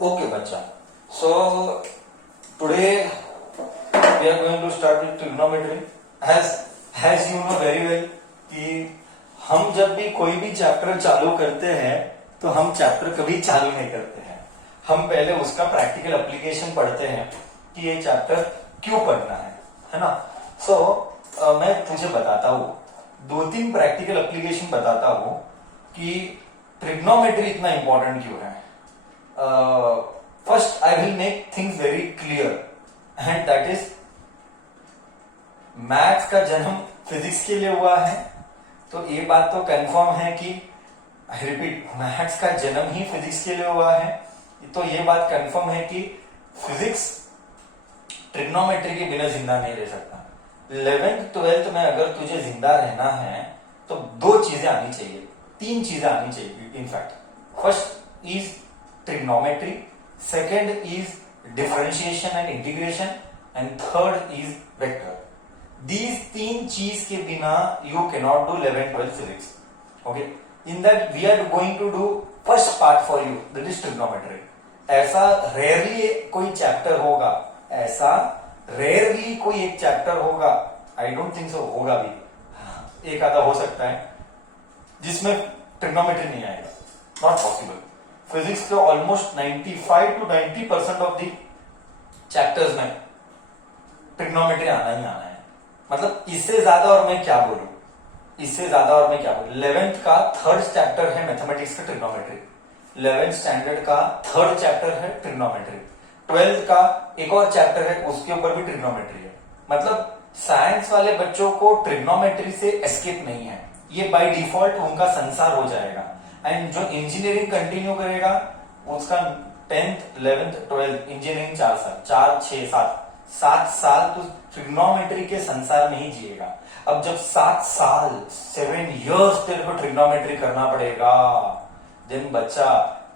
Okay, bacha. So today we are going to start with trigonometry. As you know very well कि हम जब भी कोई भी चैप्टर चालू करते हैं तो हम चैप्टर कभी चालू नहीं करते हैं। हम पहले उसका प्रैक्टिकल एप्लीकेशन पढ़ते हैं कि ये चैप्टर क्यों पढ़ना है ना। सो मैं तुझे बताता हूँ, दो तीन प्रैक्टिकल एप्लीकेशन बताता हूँ कि ट्रिग्नोमेट्री इतना इंपॉर्टेंट क्यों है। First I will make things very clear and that is maths का जन्म फिजिक्स के लिए हुआ है, तो ये बात तो कंफर्म है कि आई रिपीट, मैथ्स का जन्म ही फिजिक्स के लिए हुआ है, तो ये बात कंफर्म है कि फिजिक्स ट्रिग्नोमेट्री के बिना जिंदा नहीं रह सकता। 11th 12th में अगर तुझे जिंदा रहना है तो दो चीजें आनी चाहिए, तीन चीजें आनी चाहिए in fact. First is trigonometry, second is differentiation and integration, and third is vector. These तीन चीज के बिना you cannot do 11 12 physics. Okay, in that we are going to do first part for you, that is trigonometry. ऐसा rarely कोई chapter होगा, ऐसा rarely कोई एक चैप्टर होगा, I don't think so होगा भी, एक आधा हो सकता है जिसमें ट्रिग्नोमेट्री नहीं आएगा, नॉट पॉसिबल। फिजिक्स के almost 95 to 90% of the chapters में ट्रिग्नोमेट्री आना ही आना है। मतलब इससे ज्यादा और मैं क्या बोलूं, इससे ज्यादा और मैं क्या बोलूं। 11th का थर्ड चैप्टर है मैथमेटिक्स का ट्रिग्नोमेट्री, 11th स्टैंडर्ड का थर्ड चैप्टर है ट्रिग्नोमेट्री, 12th का एक और चैप्टर है उसके ऊपर भी ट्रिग्नोमेट्री है। मतलब साइंस वाले बच्चों को ट्रिग्नोमेट्री से एस्केप नहीं है, ये बाय डिफॉल्ट उनका संसार हो जाएगा। एंड जो इंजीनियरिंग कंटिन्यू करेगा उसका 10th 11th 12th इंजीनियरिंग 4 साल, 4 6 7 साल तो ट्रिग्नोमेट्री के संसार में ही जिएगा। अब जब 7 साल 7 years तेरे को ट्रिग्नोमेट्री करना पड़ेगा, देन बच्चा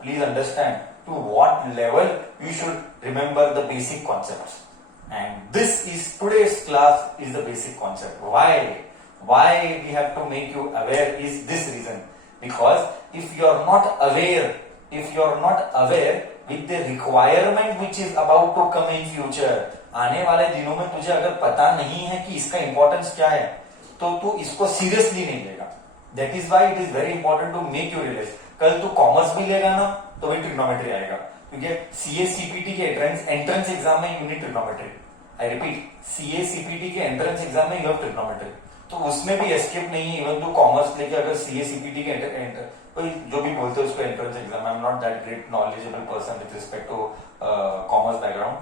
please understand to what level you should remember the basic concepts, and this is today's class is the basic concept. Why we have to make you aware is this reason, because if you are not aware with the requirement which is about to come in future, आने वाले दिनों में तुझे अगर पता नहीं है कि इसका इंपॉर्टेंस क्या है तो तू इसको सीरियसली नहीं लेगा। That is why it is very important to make you realise. कल तू कॉमर्स भी लेगा ना तो भी ट्रिग्नोमेट्री आएगा, क्योंकि सीए सीपीटी के एंट्रेंस एग्जाम में you need trigonometry. I repeat, CA CPT के एंट्रेंस एग्जाम में यू हैव ट्रिग्नोमेट्री, तो उसमें भी एस्केप नहीं है। इवन तो कॉमर्स लेके अगर सीए सीपीटी के कोई जो भी बोलते हैं उसको entrance exam, I am not that great knowledgeable person with respect to commerce background.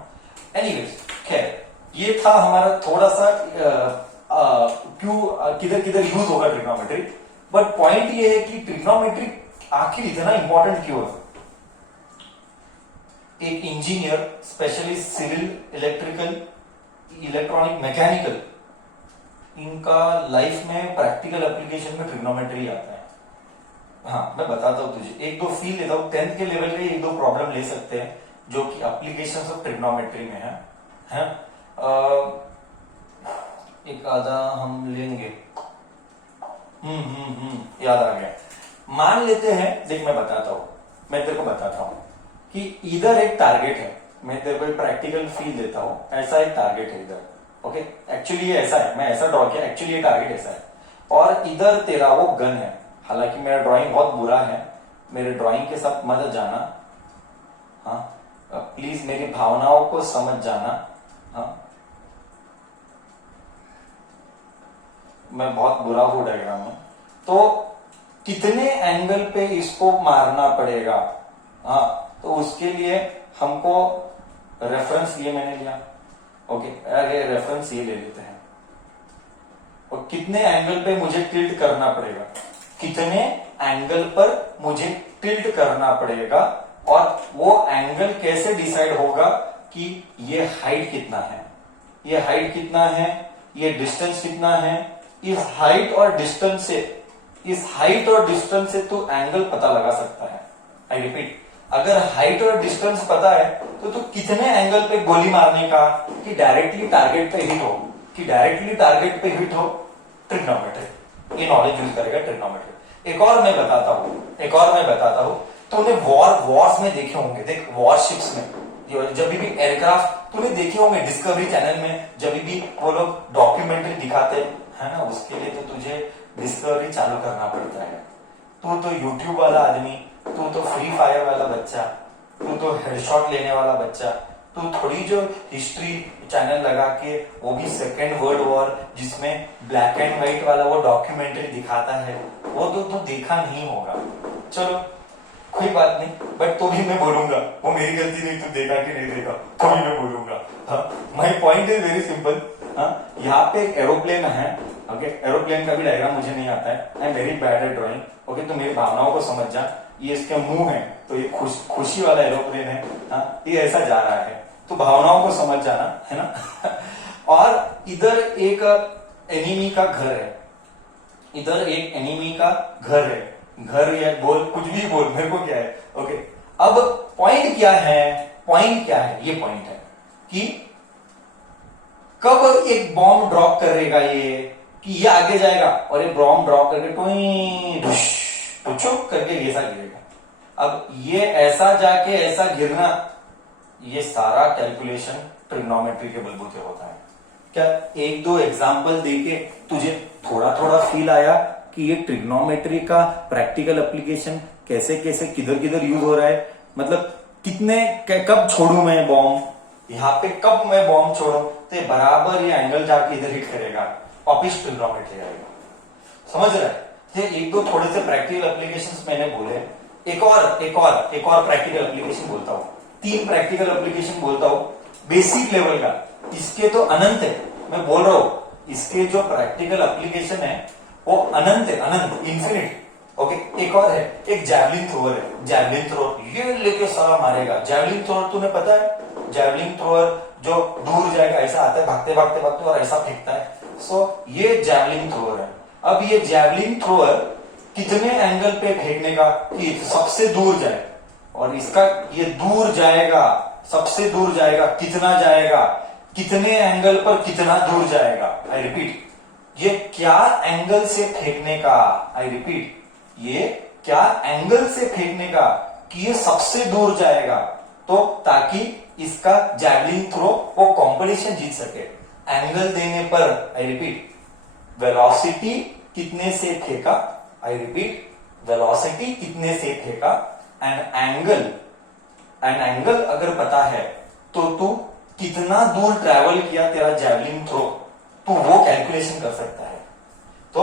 Anyways, खैर ये था हमारा थोड़ा सा क्यों किधर किधर यूज होगा ट्रिग्नोमेट्री। बट पॉइंट ये है कि ट्रिग्नोमेट्री आखिर इतना इंपॉर्टेंट क्यों है। एक engineer, specially civil, electrical, electronic, mechanical, इनका लाइफ में प्रैक्टिकल एप्लीकेशन में ट्रिग्नोमेट्री आता है। हाँ, मैं बताता हूँ तुझे, एक दो फील लेता हूँ। 10th के लेवल पे एक दो प्रॉब्लम ले सकते हैं जो कि एप्लीकेशन ऑफ ट्रिग्नोमेट्री में है? एक आधा हम लेंगे। याद आ गया। मान लेते हैं, देख मैं बताता हूँ, मैं तेरे को बताता हूँ कि इधर एक टारगेट है, मैं तेरे को एक प्रैक्टिकल फील देता हूँ, ऐसा एक टारगेट है इधर। ओके, एक्चुअली ये ऐसा है, मैं ऐसा ड्रॉ किया, एक्चुअली ये टारगेट ऐसा है, और इधर तेरा वो गन है। हालांकि मेरा ड्राइंग बहुत बुरा है, मेरे ड्राइंग के साथ मत जाना, हाँ प्लीज मेरी भावनाओं को समझ जाना। हाँ, मैं बहुत बुरा हूं डायग्राम में। तो कितने एंगल पे इसको मारना पड़ेगा, हाँ, तो उसके लिए हमको रेफरेंस ये मैंने लिया। ओके, अरे रेफरेंस ये ले लेते हैं। और कितने एंगल पे मुझे टिल्ट करना पड़ेगा, कितने एंगल पर मुझे टिल्ट करना पड़ेगा, और वो एंगल कैसे डिसाइड होगा कि ये हाइट कितना है, ये हाइट कितना है, ये डिस्टेंस कितना है। इस हाइट और डिस्टेंस से तू एंगल पता लगा सकता है। आई रिपीट, अगर हाइट और डिस्टेंस पता है तो तू कितने एंगल पे गोली मारने का कि डायरेक्टली टारगेट पे हिट हो, ट्रिग्नोमेट्री, ये नॉलेज यूज करेगा ट्रिग्नोमेट्री। एक और मैं बताता हूं तूने वॉर्स में देखे होंगे, देख वॉरशिप्स में जब भी एयरक्राफ्ट तूने देखे होंगे डिस्कवरी चैनल में, जब भी वो लोग डॉक्यूमेंट्री दिखाते हैं ना, उसके लिए तो तुझे डिस्कवरी चालू करना पड़ता है। तू तो यूट्यूब वाला आदमी, तू तो फ्री फायर वाला बच्चा, तू तो हेडशॉट लेने वाला बच्चा, तू थोड़ी जो हिस्ट्री चैनल लगा के, वो भी सेकेंड वर्ल्ड वॉर जिसमें ब्लैक एंड व्हाइट वाला वो डॉक्यूमेंट्री दिखाता है, वो तो तू देखा नहीं होगा। चलो कोई बात नहीं, बट तो भी मैं बोलूंगा, वो मेरी गलती नहीं, तू देखा कि नहीं देखा तो भी मैं बोलूंगा। My point is very simple. यहाँ पे एक एरोप्लेन है, ओके, एरोप्लेन का भी डायग्राम मुझे नहीं आता है, आई am very bad at drawing, okay, तो मेरी भावनाओं को समझ जा। ये इसके मुंह है, तो ये खुशी वाला एरोप्लेन है, ये ऐसा जा रहा है, तो भावनाओं को समझ जाना है ना। और इधर एक एनिमी का घर है, इधर एक एनिमी का घर है, घर या बोल कुछ भी बोल, मेरे को क्या है, ओके। अब पॉइंट क्या है, पॉइंट क्या है, ये पॉइंट है कि कब एक बॉम्ब ड्रॉप करेगा ये, कि ये आगे जाएगा और ये बॉम्ब ड्रॉप करके टुई चुप करके ऐसा गिरेगा। अब ये ऐसा जाके ऐसा गिरना, ये सारा कैलकुलेशन ट्रिग्नोमेट्री के बलबूते होता है। क्या एक दो एग्जाम्पल देके तुझे थोड़ा थोड़ा फील आया कि ये ट्रिग्नोमेट्री का प्रैक्टिकल एप्लीकेशन कैसे कैसे किधर किधर यूज हो रहा है? मतलब कितने कब छोड़ू मैं बॉम्ब, यहाँ पे कब मैं बॉम्ब छोड़ू तो बराबर ये एंगल जाके इधर हिट करेगा, वापिस ट्रिग्नोमेट्री आएगा। समझ रहा है? ये एक दो थोड़े से प्रैक्टिकल एप्लीकेशंस मैंने बोले, एक और प्रैक्टिकल एप्लीकेशन बोलता हूँ, 3 प्रैक्टिकल एप्लीकेशन बोलता हूँ बेसिक लेवल का। इसके तो अनंत है, मैं बोल रहा हूं इसके जो प्रैक्टिकल एप्लीकेशन है वो अनंत है, अनंत, इंफिनिट। ओके, एक और है, एक जैवलिन थ्रोअर है, जैवलिन थ्रोअर ये लेके सारा मारेगा। जैवलिन थ्रोअर तूने पता है, जैवलिन थ्रोअर जो दूर जाएगा, ऐसा आता है भागते भागते भागते और ऐसा फेंकता है, सो ये जैवलिन थ्रोअर है। अब ये जैवलिन थ्रोअर कितने एंगल पे फेंकने का कि सबसे दूर जाए, और इसका ये दूर जाएगा, सबसे दूर जाएगा, कितना जाएगा, कितने एंगल पर कितना दूर जाएगा। आई रिपीट, ये क्या एंगल से फेंकने का, आई रिपीट, ये क्या एंगल से फेंकने का कि ये सबसे दूर जाएगा, तो ताकि इसका जैवलिन थ्रो वो कंपटीशन जीत सके। एंगल देने पर, आई रिपीट, वेलोसिटी कितने से फेंका, आई रिपीट, वेलोसिटी कितने से फेंका, एंड एंगल अगर पता है तो तू कितना दूर ट्रैवल किया तेरा जैवलिन थ्रो, तू वो कैलकुलेशन कर सकता है। तो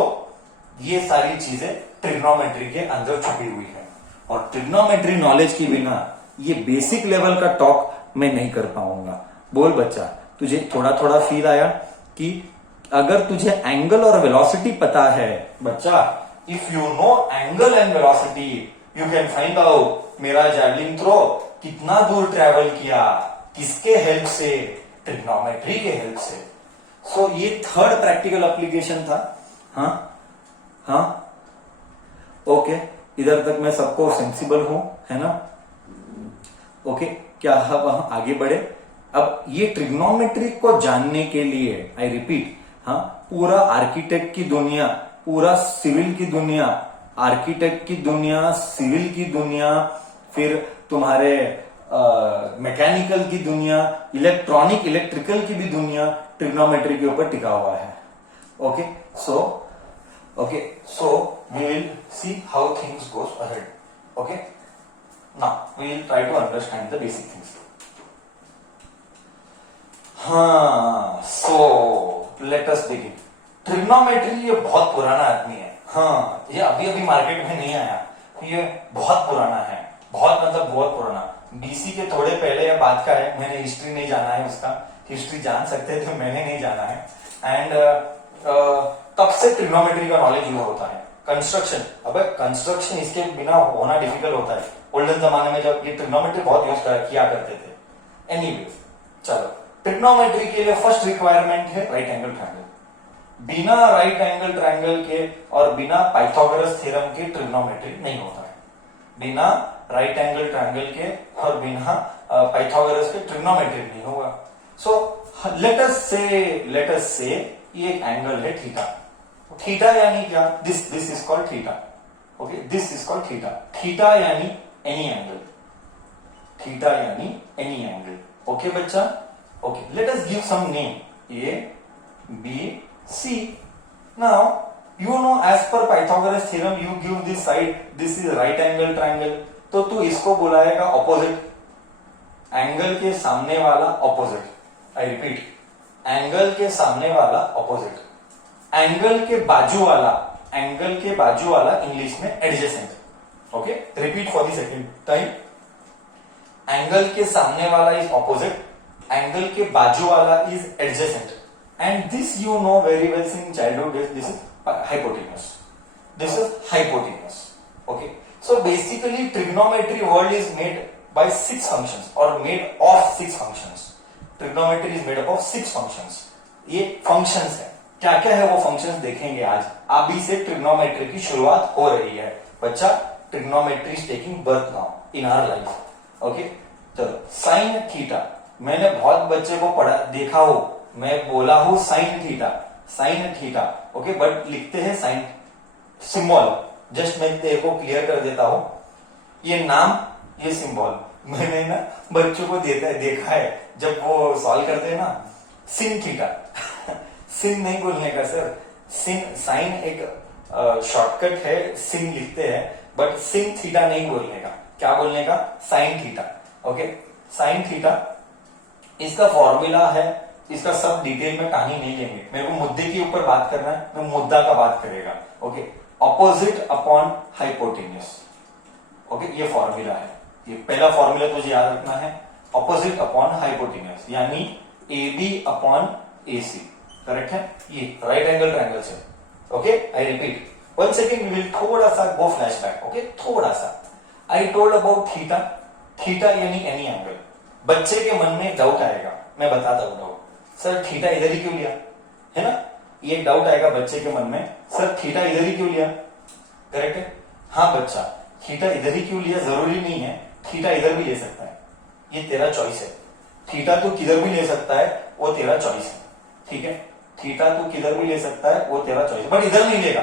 ये सारी चीजें ट्रिग्नोमेट्री के अंदर छुपी हुई है, और ट्रिग्नोमेट्री नॉलेज के बिना ये बेसिक लेवल का टॉक मैं नहीं कर पाऊंगा। बोल बच्चा, तुझे थोड़ा थोड़ा फील आया कि अगर तुझे एंगल और वेलोसिटी पता है बच्चा, if you know angle and velocity you can find out मेरा जैवलिन थ्रो कितना दूर ट्रैवल किया, किसके हेल्प से, ट्रिग्नोमेट्री के हेल्प से। सो ये थर्ड प्रैक्टिकल एप्लीकेशन था। हाँ, ओके, इधर तक मैं सबको सेंसिबल हूं, है ना? ओके, क्या हम आगे बढ़े? अब ये ट्रिग्नोमेट्री को जानने के लिए, आई रिपीट, हाँ, पूरा आर्किटेक्ट की दुनिया, पूरा सिविल की दुनिया, आर्किटेक्ट की दुनिया, सिविल की दुनिया, फिर तुम्हारे मैकेनिकल की दुनिया, इलेक्ट्रिकल की भी दुनिया ट्रिग्नोमेट्री के ऊपर टिका हुआ है। Okay, so we will see how things goes ahead. Okay, now we will try to understand the basic things. हाँ, so let us begin. Trigonometry ये बहुत पुराना आदमी है। हाँ, ये अभी अभी मार्केट में नहीं आया, ये बहुत पुराना है, बहुत मतलब बहुत पुराना, बीसी के थोड़े पहले या बाद का है। मैंने हिस्ट्री नहीं जाना है उसका, हिस्ट्री जान सकते थे, मैंने नहीं जाना है। एंड तब से ट्रिग्नोमेट्री का नॉलेज यूज होता है। कंस्ट्रक्शन, अब कंस्ट्रक्शन इसके बिना होना डिफिकल्ट होता है। ओल्डन जमाने में जब ये ट्रिग्नोमेट्री बहुत यूज किया करते थे। एनीवे, चलो, ट्रिग्नोमेट्री के लिए फर्स्ट रिक्वायरमेंट है राइट एंगल ट्रायंगल। बिना राइट एंगल ट्रायंगल के और बिना पाइथागोरस थ्योरम के ट्रिग्नोमेट्री नहीं होता है। बिना राइट एंगल ट्रायंगल के और बिना पाइथागोरस के ट्रिग्नोमेट्री नहीं होगा। सो लेट अस से ये एक एंगल है थीटा। थीटा यानी क्या? This is called theta. Okay, this is called theta. Theta यानी एनी एंगल, थीटा यानी एनी एंगल। ओके बच्चा, okay let us give some name A B C. Now you know as per Pythagoras theorem you give this side, this is right angle triangle, तो तू इसको बुलाएगा opposite, angle के सामने वाला opposite. I repeat, angle के सामने वाला opposite, angle के बाजू वाला, एंगल के बाजू वाला इंग्लिश में adjacent. Okay, repeat for the second time, angle के सामने वाला इज ऑपोजिट, एंगल के बाजू वाला is adjacent, and this you know very well in childhood days, this is hypotenuse. This is hypotenuse. Okay. So basically trigonometry world is made by 6 functions or made of 6 functions. Trigonometry is made up of 6 functions. ये functions है, क्या क्या है वो functions देखेंगे आज। अभी से trigonometry की शुरुआत हो रही है बच्चा, trigonometry is taking birth now in our life. Okay. चलो sin थीटा, मैंने बहुत बच्चे को पढ़ा देखा हो, मैं बोला हूं sin theta, sine theta. Okay, but लिखते हैं साइन सिंबल, जस्ट मैं तेरे को क्लियर कर देता हूं, ये नाम ये सिंबल मैंने ना बच्चों को देखा है जब वो सॉल्व करते हैं ना, सिन थीटा सिन नहीं बोलने का सर, सिन साइन एक शॉर्टकट है, सिन लिखते हैं बट सिन थीटा नहीं बोलने का, क्या बोलने का, sine theta. Okay, sine theta इसका फॉर्मूला है, इसका सब डिटेल में कहानी नहीं लेंगे, मेरे को मुद्दे के ऊपर बात करना है, मैं मुद्दा का बात करेगा। Okay, opposite upon hypotenuse. Okay, ये फॉर्मूला है, ये पहला फॉर्मूला तुझे याद रखना है, ऑपोजिट अपॉन हाइपोटेन्यूस यानी A B upon A C, correct है, ये राइट एंगल ट्रायंगल से। Okay, I repeat one second, we will थोड़ा सा गो फ्लैशबैक। ओके, थोड़ा सा, I told about theta, theta यानी एनी एंगल। बच्चे के मन में डाउट आएगा, मैं बताता हूं डाउट, सर थीटा इधर ही क्यों लिया, है ना, ये डाउट आएगा बच्चे के मन में, सर थीटा इधर ही क्यों लिया, करेक्ट है, हाँ बच्चा थीटा इधर ही क्यों लिया, जरूरी नहीं है थीटा इधर भी ले सकता है, ये तेरा चॉइस है, थीटा तू किधर भी ले सकता है वो तेरा चॉइस है, ठीक है, थीटा तू किधर भी ले सकता है वो तेरा चॉइस है, बट इधर नहीं लेगा,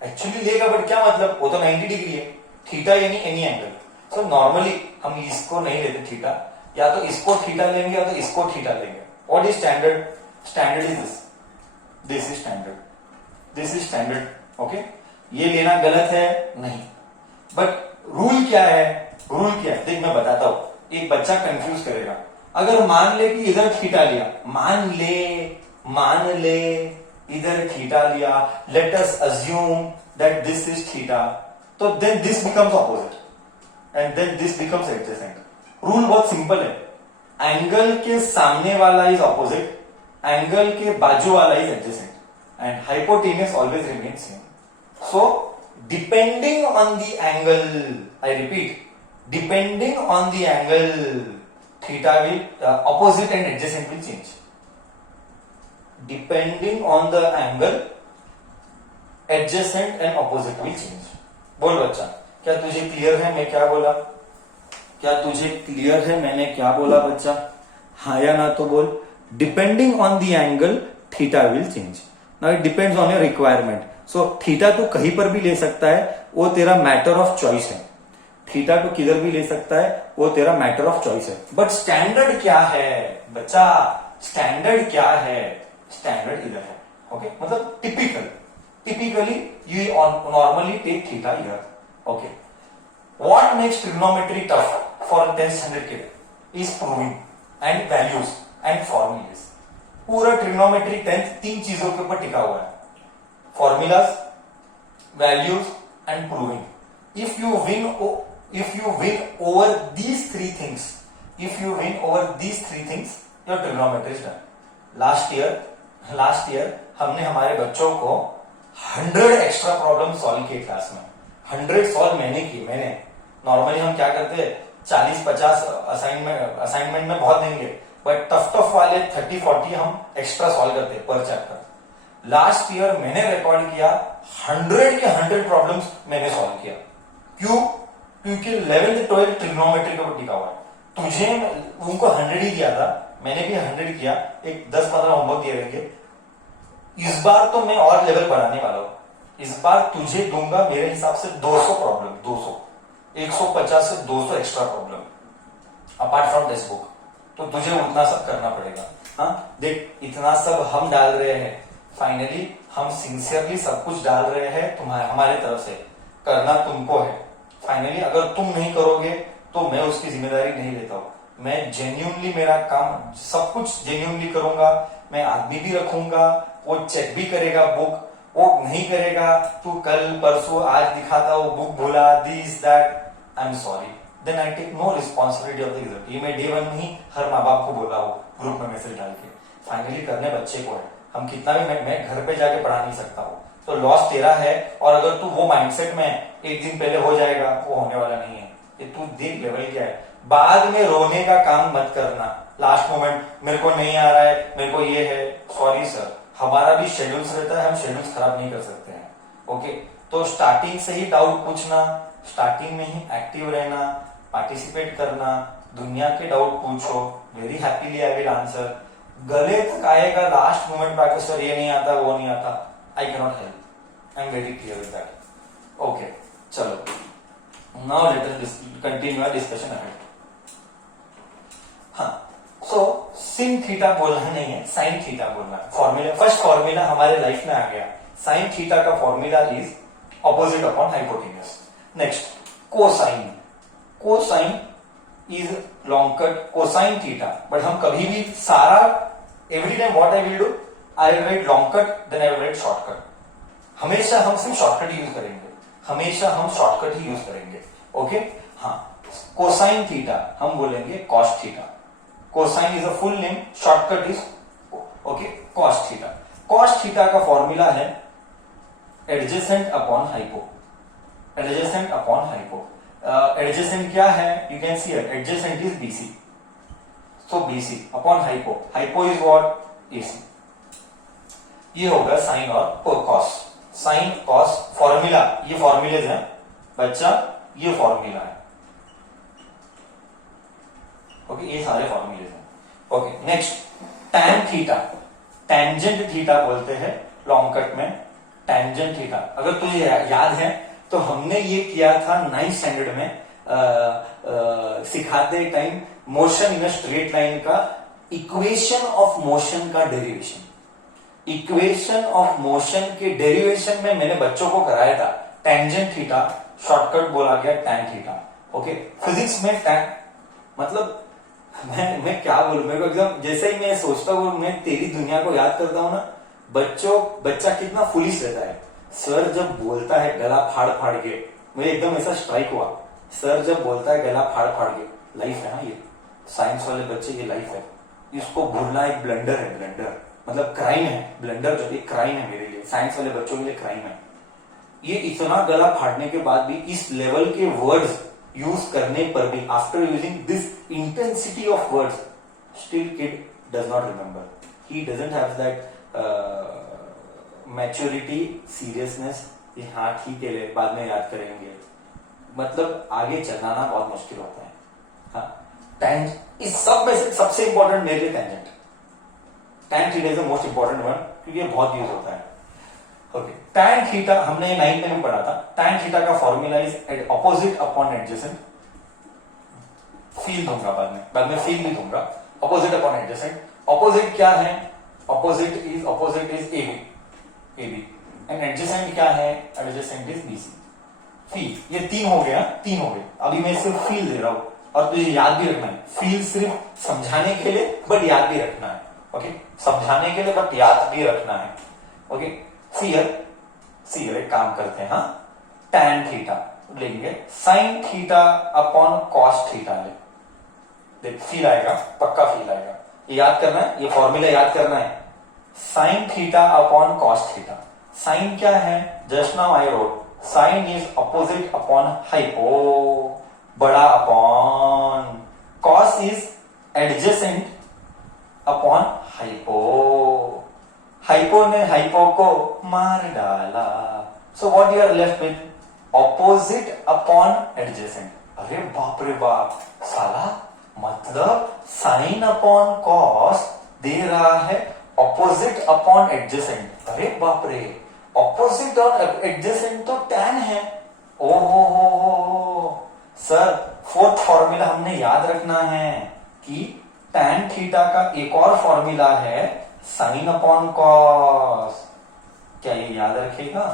एक्चुअली लेगा बट क्या मतलब, वो तो 90 डिग्री है, थीटा यानी एनी एंगल। सो नॉर्मली हम इसको नहीं लेते थीटा, या तो इसको थीटा लेंगे या तो इसको थीटा लेंगे। What is standard? Standard is this. This is standard. This is standard. Okay? ये लेना गलत है नहीं, बट रूल क्या है, रूल क्या है देख मैं बताता हूं, एक बच्चा कंफ्यूज करेगा, अगर मान ले कि इधर थीटा लिया, मान ले इधर थीटा लिया, let us assume that this is theta, तो then this becomes opposite and then this becomes adjacent. Rule बहुत सिंपल है, एंगल के सामने वाला इज ऑपोजिट, एंगल के बाजू वाला is adjacent, and hypotenuse always remain same. So depending on the angle, I repeat, depending on the angle theta will opposite and adjacent will change, depending on the angle adjacent and opposite will change. बोल बच्चा, क्या तुझे clear है मैं क्या बोला, क्या तुझे क्लियर है मैंने क्या बोला बच्चा, हाँ या ना तो बोल। Depending on the angle theta will change, now it depends on your requirement. So theta तू कहीं पर भी ले सकता है, वो तेरा मैटर ऑफ चॉइस है, थीटा तू किधर भी ले सकता है वो तेरा मैटर ऑफ चॉइस है, बट स्टैंडर्ड क्या है बच्चा, स्टैंडर्ड क्या है, स्टैंडर्ड इधर है। ओके, मतलब typically you normally take theta here. Okay, what makes trigonometry tough for 10th standard kid is proving and values and formulas। पूरा trigonometry 10th 3 चीजों के ऊपर टिका हुआ है, formulas, values and proving। if you win over these three things, your trigonometry is done। Last year हमने हमारे बच्चों को 100 एक्स्ट्रा प्रॉब्लम सॉल्व किए क्लास में, 100 सॉल्व मैंने नॉर्मली हम क्या करते हैं 40-50 असाइनमेंट में बहुत देंगे, बट टफ वाले 30-40 हम एक्स्ट्रा सॉल्व करते हैं पर चैप्टर। लास्ट ईयर मैंने रिकॉर्ड किया 100 के 100 प्रॉब्लम्स मैंने सॉल्व किया। क्यों? क्योंकि 11th-12th ट्रिग्नोमेट्री का टिका हुआ है। तुझे उनको 100 ही दिया था, मैंने भी 100 किया, एक 10-15 होमवर्क दिए रहेंगे। इस बार तो मैं और लेवल बढ़ाने वाला हूं, इस बार तुझे दूंगा मेरे हिसाब से 200 प्रॉब्लम, 150 से 200 extra problem apart from text book, तो तुझे उतना सब करना पड़ेगा। हाँ देख, इतना सब हम डाल रहे हैं, फाइनली हम सिंसियरली सब कुछ डाल रहे हैं तुम्हारे हमारे तरफ से, करना तुमको है। फाइनली अगर तुम नहीं करोगे तो मैं उसकी जिम्मेदारी नहीं लेता हूं, मैं जेन्युइनली मेरा काम सब कुछ जेन्युइनली करूंगा, मैं आदमी भी रखूंगा, वो चेक भी करेगा बुक, वो नहीं करेगा तू कल परसों आज दिखाता वो बुक भूला this that, I am sorry, then I take no responsibility of the result. ये मैं डे वन में ही हर माँ बाप को बोला हूँ ग्रुप में मैसेज डाल के, फाइनली करने बच्चे को है, हम कितना भी मैं घर पे जाके पढ़ा नहीं सकता हूँ, तो लॉस तेरा है। और अगर तू वो माइंडसेट में एक दिन पहले हो जाएगा, वो होने वाला नहीं है। ये तू देख लेवल क्या है, बाद में रोने का काम मत करना, लास्ट मोमेंट मेरे को नहीं आ रहा है, मेरे को ये है, सॉरी सर, हमारा भी शेड्यूल्स रहता है, हम शेड्यूल्स खराब नहीं कर सकते हैं। ओके, तो स्टार्टिंग से ही डाउट पूछना, स्टार्टिंग में ही एक्टिव रहना, पार्टिसिपेट करना, दुनिया के डाउट पूछो, very happily I will answer. गले तक आएगा, लास्ट मोमेंट पे आकर सर ये नहीं आता वो नहीं आता, I can not help, I am very clear with that. Okay चलो, now let us continue our discussion ahead. हाँ, सो सिन थीटा बोलना नहीं है, साइन थीटा बोलना है। फॉर्मूला, फर्स्ट फॉर्मूला हमारे लाइफ में आ गया, साइन थीटा का formula is opposite upon hypotenuse. Next cosine, cosine is long cut cosine theta, but हम कभी भी सारा every time what I will do, I will write long cut then I will write shortcut. हमेशा हम सिर्फ shortcut use करेंगे, हमेशा हम शॉर्टकट ही यूज करेंगे। ओके हाँ, कोसाइन थीटा हम बोलेंगे cos theta, cosine is a full name, shortcut is okay cos theta. Cos theta का फॉर्मूला है adjacent upon hypo, adjacent upon hypo. Adjacent क्या है, you can see adjacent is BC, so BC upon hypo, hypo is what AC. ये होगा sign और cos, sine cos formula, ये formulas हैं बच्चा, ये फॉर्मूला है। ओके ये सारे फॉर्मूलेज हैं। Okay next tan theta, tangent theta बोलते हैं लॉन्ग कट में, टेंजेंट थीटा। अगर तुझे याद है तो हमने ये किया था 9th स्टैंडर्ड में, सिखाते time motion in a straight line का इक्वेशन ऑफ मोशन का डेरिवेशन, इक्वेशन ऑफ मोशन के डेरिवेशन में मैंने बच्चों को कराया था टेंजेंट थीटा, शॉर्टकट बोला गया टैन थीटा। ओके फिजिक्स में टैन मतलब मैं क्या बोलूं, मेरे को एकदम जैसे ही मैं सोचता हूँ, मैं तेरी दुनिया को याद करता हूँ ना, बच्चा कितना फुलिश रहता है। सर जब बोलता है गला फाड़ फाड़ के, मुझे एकदम ऐसा स्ट्राइक हुआ, सर जब बोलता है गला फाड़ फाड़ के, लाइफ है ना ये, साइंस वाले बच्चे ये लाइफ है, इसको भूलना एक ब्लंडर है, ब्लंडर मतलब क्राइम है, ब्लंडर जो एक क्राइम है मेरे लिए, साइंस वाले बच्चों के लिए क्राइम है। ये इतना गला फाड़ने के बाद भी इस लेवल के वर्ड्स यूज करने पर भी, after using this intensity of words, still kid does not remember, he doesn't have that maturity, seriousness, हाँ ठीक है बाद में याद करेंगे, मतलब आगे चलाना बहुत मुश्किल होता है। हाँ, इस सब में से सबसे इंपॉर्टेंट मेरे लिए tangent, tan theta is the most important one, क्योंकि ये बहुत यूज होता है। ओके टैन थीटा हमने 9th में भी पढ़ा था, टैन थीटा का formula is opposite upon adjacent, feel दूंगा बाद में फील नहीं दूंगा, ऑपोजिट अपॉन एडजेसेंट। ऑपोजिट क्या है, opposite is AB and adjacent क्या है, एडजेसेंट इज बीसी। फील, ये तीन हो गया, तीन हो गए, अभी मैं सिर्फ फील दे रहा हूं और तुझे याद भी रखना है, फील सिर्फ समझाने के लिए बट याद भी रखना है। ओके समझाने के लिए बट याद भी रखना है। ओके सीयर एक काम करते हैं, हाँ टैन थीटा लेंगे, sign theta upon cos theta ले, देख फील आएगा, पक्का फील आएगा, ये याद करना है, ये फॉर्मूला याद करना है, sine theta upon cos theta. Sine क्या है, just now I wrote, sine is opposite upon hypo, बड़ा upon, cos is adjacent upon hypo, hypo ने हाइपो को मार डाला, so what you are left with, opposite upon adjacent. अरे बाप रे बाप साला, मतलब साइन अपॉन कॉस दे रहा है ऑपोजिट अपॉन एडजेसेंट, अरे बाप रे, ऑपोजिट और एडजेसेंट तो टैन है, ओहो सर फोर्थ फॉर्मूला हमने याद रखना है कि tan थीटा का एक और फॉर्मूला है साइन अपॉन कॉस। क्या ये याद रखेगा?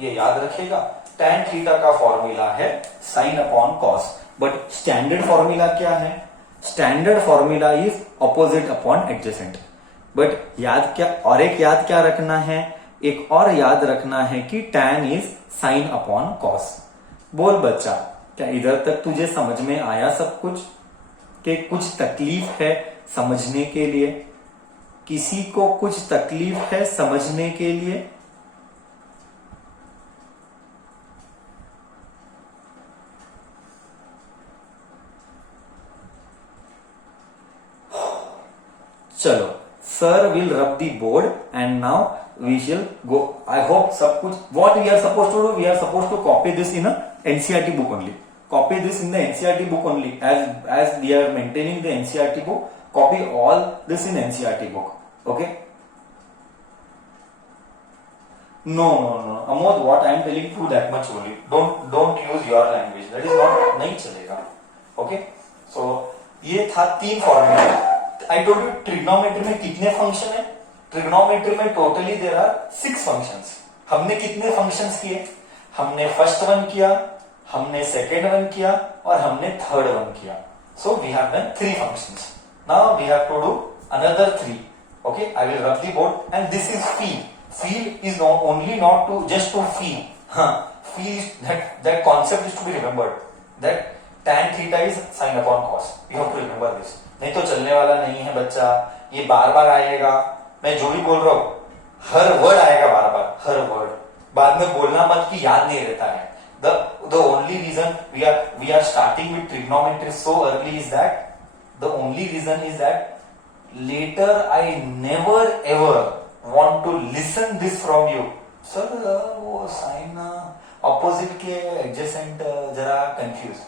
ये याद रखेगा। tan थीटा का फॉर्मूला है sine upon cos, but standard formula क्या है? Standard formula is opposite upon adjacent. But याद क्या, और एक याद क्या रखना है? एक और याद रखना है कि tan is sine upon cos. बोल बच्चा, क्या इधर तक तुझे समझ में आया सब कुछ? कि कुछ तकलीफ है समझने के लिए? किसी को कुछ तकलीफ है समझने के लिए? चलो, sir will rub the board and now we shall go. I hope सब कुछ what we are suppose to do, we are suppose to copy this in NCERT book only. Copy this in the NCERT book only. As we are maintaining the NCERT book, copy all this in NCERT book. Okay? No. Amod, what I am telling you that much only. Don't use your language. That is not, नहीं चलेगा. Okay? So ये था 3 formula. I told you trigonometry में कितने function है? Trigonometry में totally there are 6 functions. हमने कितने फंक्शंस किए? हमने फर्स्ट वन किया, हमने सेकेंड वन किया और हमने थर्ड वन किया। So we have done 3 functions. Now we have to do another 3. Okay, I will rub the board and this is feel. Feel is only not to just to feel. Feel, that concept is to be remembered. That tan theta is sin upon cos. You have to remember this. नहीं तो चलने वाला नहीं है बच्चा। ये बार बार आएगा। मैं जो भी बोल रहा हूं हर वर्ड आएगा बार बार, हर वर्ड। बाद में बोलना मत कि याद नहीं रहता है। The only reason we are starting with trigonometry so early is that the only reason is that later I never ever want to listen this from you. Sir, वो साइन ऑपोजिट के एडजेसेंट जरा confuse.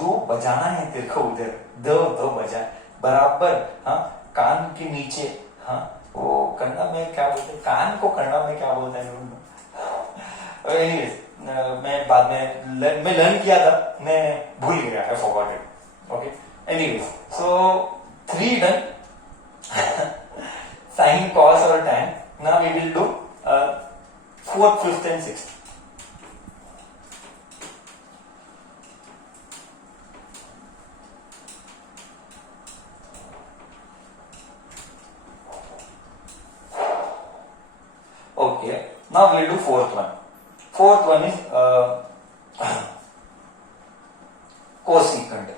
2 बजाना है तेरे को उधर, 2 बजा बराबर। हाँ, कान के नीचे। हाँ, वो कन्नड़ा में क्या बोलते हैं? कान को कन्नड़ा में क्या बोलते हैं? एनीवेज, मैं बाद में मैं लर्न किया था, मैं भूल गया, I forgot it. Okay, anyways, so 3 done. Sine, cos और tan. Now we will do 4th, 5th and 6th। Okay, now we'll do 4th one. 4th one is cosecant.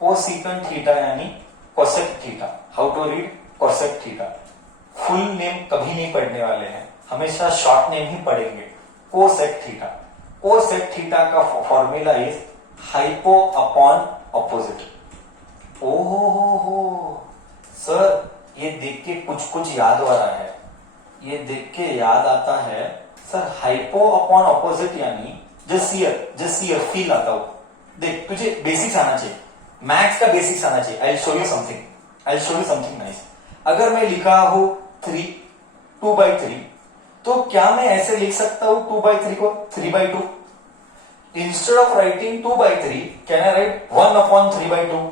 Cosecant theta यानी cosec theta. How to read cosec theta? Full name कभी नहीं पढ़ने वाले हैं, हमेशा short name ही पढ़ेंगे। cosec theta. cosec theta का formula is hypo upon opposite. ओहो सर, ये देख के कुछ याद आ रहा है। ये देख के याद आता है सर, हाइपो अपॉन ऑपोजिट यानी जस्ट हियर फील आता हो। देख, तुझे बेसिक्स आना चाहिए, मैथ्स का बेसिक्स आना चाहिए। I show you something nice. अगर मैं लिखा हूं 2/3, तो क्या मैं ऐसे लिख सकता हूं 2/3 को 3/2? Instead of writing 2/3, can I right 1/3/2?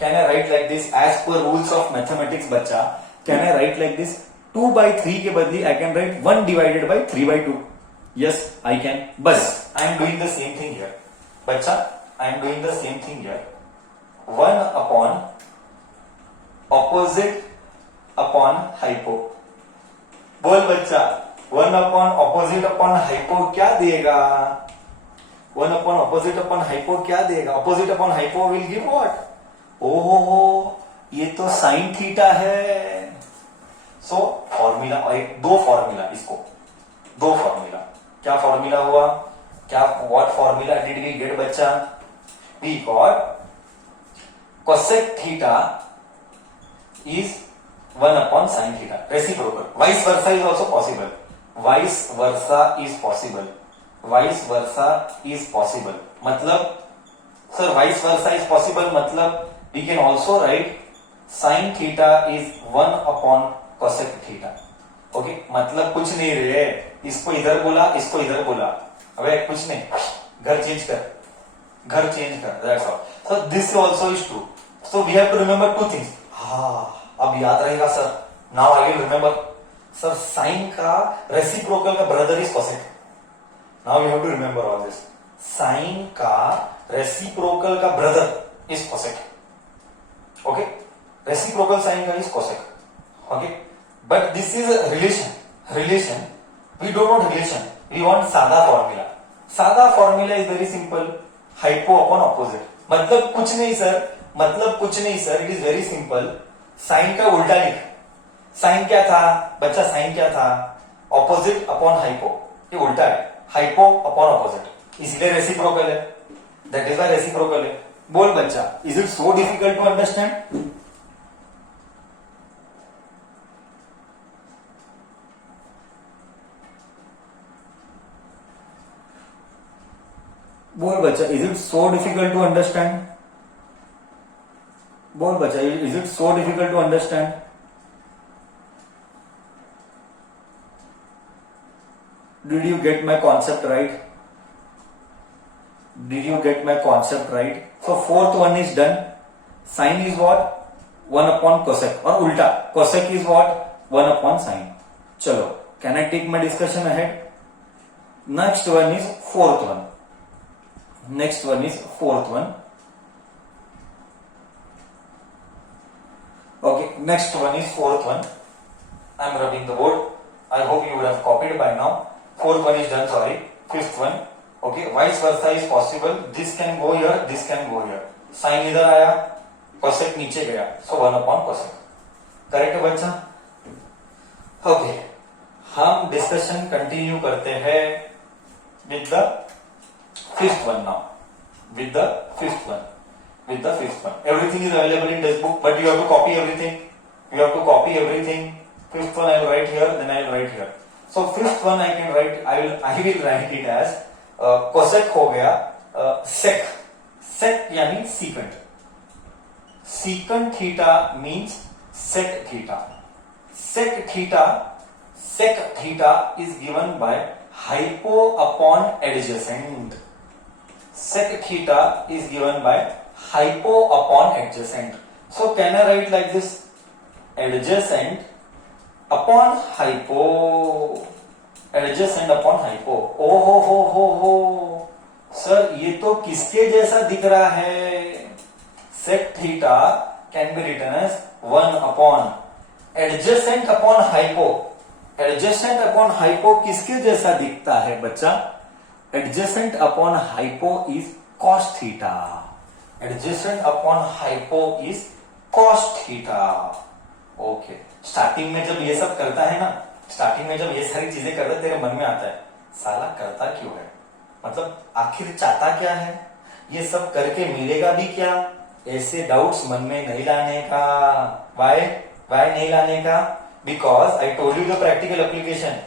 Can I write like this as per rules of mathematics बच्चा? Can I write like this? 2/3 के बदले I can write 1/3/2. Yes, I can. बस I am doing the same thing here. बच्चा, I am doing the same thing here. 1 upon opposite upon hypo. बोल बच्चा, 1 upon opposite upon hypo क्या देगा? 1 upon opposite upon hypo क्या देगा? Opposite upon hypo will give what? ओहो, ये तो साइन थीटा है। सो फॉर्मूला, दो फॉर्मूला इसको, 2 फॉर्मूला। क्या फॉर्मूला हुआ? क्या what formula did we get बच्चा? We got cosec theta is 1 upon sine theta, reciprocal. Vice versa is also possible. Vice versa is possible मतलब, sir vice versa is possible मतलब we can also write sin theta is 1 upon cosec theta. Okay, मतलब कुछ नहीं रे, इसको इधर बोला, इसको इधर बोला, अबे कुछ नहीं, घर चेंज कर, घर चेंज कर, that's all. So this also is true. So we have to remember two things. हाँ, अब याद रहेगा sir. Now I will remember. Sir sine का रेसिप्रोकल का brother is cosec. Now you have to remember all this. Sine का reciprocal का brother is cosec. Okay, reciprocal sine का is cosec. Okay, but this is relation. We don't want relation, we want सादा formula. सादा formula is very simple. Hypo upon opposite. मतलब कुछ नहीं sir, मतलब कुछ नहीं sir, it is very simple. Sine का उल्टा लिख. साइन क्या था बच्चा, साइन क्या था? Opposite upon hypo. ये उल्टा है, हाइपो अपॉन ऑपोजिट, इसलिए रेसिप्रोकल है. दैट इज व्हाई रेसिप्रोकल है. बोल बच्चा, is it so difficult to understand? बोल बच्चा, is it so difficult to understand? बोल बच्चा, is it so difficult to understand? Did you get my concept right? Did you get my concept right? So fourth one is done. Sine is what? 1 upon cosec. और उल्टा, cosec is what? 1 upon sine. चलो, can I take my discussion ahead? Next one is fourth one. Next one is fourth one. Okay, next one is fourth one. I'm rubbing the board. I hope you would have copied by now. Fourth one is done, sorry. Fifth one. Okay, vice versa is possible. This can go here, this can go here. Sin इधर आया, cosec नीचे गया. So 1 upon cosec. Correct है बच्चा? Okay, हम discussion continue करते हैं with the fifth one now. With the fifth one. With the fifth one. Everything is available in textbook, but you have to copy everything. You have to copy everything. Fifth one I will write here, then I will write here. So fifth one I can write. I will write it as cosec हो गया sec. Sec यानी secant. Secant theta means sec theta. Sec theta is given by hypo upon adjacent. Sec theta is given by hypo upon adjacent. So can I write like this? Adjacent upon hypo. Adjacent upon hypo. हो sir, ये तो किसके जैसा दिख रहा है? Sec theta can be written as 1 upon adjacent upon hypo. Adjacent upon hypo किसके जैसा दिखता है बच्चा? Adjacent upon hypo is cos theta. Adjacent upon hypo is cos theta. Okay. Starting में जब ये सब करता है ना, स्टार्टिंग में जब ये सारी चीजें करता है, तेरे मन में आता है साला करता क्यों है, मतलब आखिर चाहता क्या है, ये सब करके मिलेगा भी क्या? ऐसे डाउट्स मन में नहीं लाने का. वाई नहीं लाने का? Because I told you the practical application.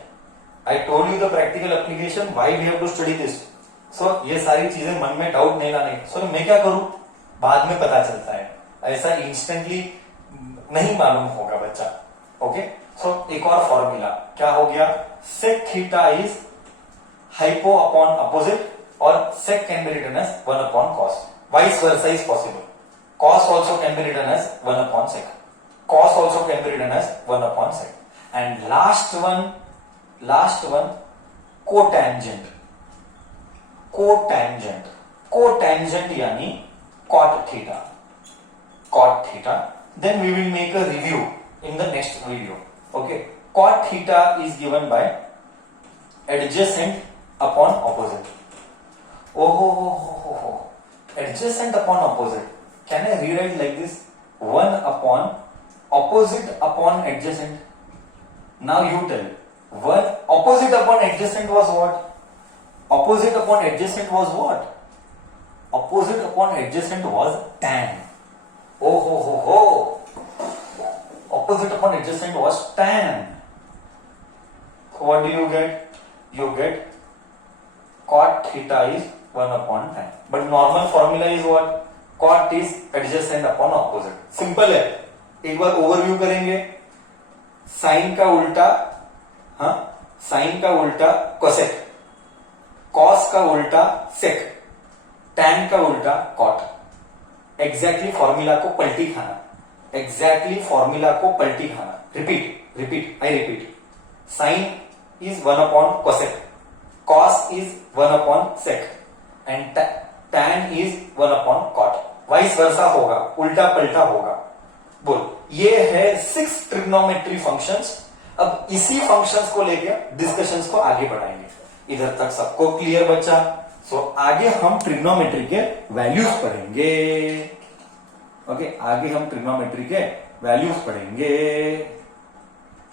I told you the practical application, why we have to study this. So ये सारी चीजें मन में डाउट नहीं लाने. So मैं क्या करूं? बाद में पता चलता है, ऐसा इंस्टेंटली नहीं मालूम होगा बच्चा. ओके, सो एक और फॉर्मूला क्या हो गया? sec theta is hypo upon opposite और sec can be written as 1 upon cos. Vice versa is possible. Cos also can be written as 1 upon sec. Cos also can be written as 1 upon sec. And last one cotangent. Cotangent यानी cot theta. Then we will make a review in the next video. Okay, cot theta is given by adjacent upon opposite. Adjacent upon opposite. Can I rewrite like this? 1 upon opposite upon adjacent. Now you tell. 1 opposite upon adjacent was what? Opposite upon adjacent was what? Opposite upon adjacent was tan. Opposite upon adjacent was tan. So what do you get? You get cot theta is 1 upon tan. But normal formula is what? Cot is adjacent upon opposite. Simple है. एक बार overview करेंगे. Sign का उल्टा हाँ, sign का उल्टा cosec, cos का उल्टा सेक, टैन का उल्टा कॉट। एग्जैक्टली फॉर्मूला को पलटी खाना, एग्जैक्टली फॉर्मूला को पलटी खाना। Repeat repeat, I repeat, sine is 1 upon cosec, cos is 1 upon sec and tan is 1 upon cot. Vice versa होगा, उल्टा पलटा होगा। बोल, ये है 6 ट्रिग्नोमेट्री फंक्शंस। अब इसी फंक्शंस को लेके डिस्कशंस को आगे बढ़ाएंगे। इधर तक सबको क्लियर बच्चा? सो आगे हम ट्रिग्नोमेट्री के वैल्यूज पढ़ेंगे। ओके, आगे हम ट्रिग्नोमेट्री के वैल्यूज पढ़ेंगे।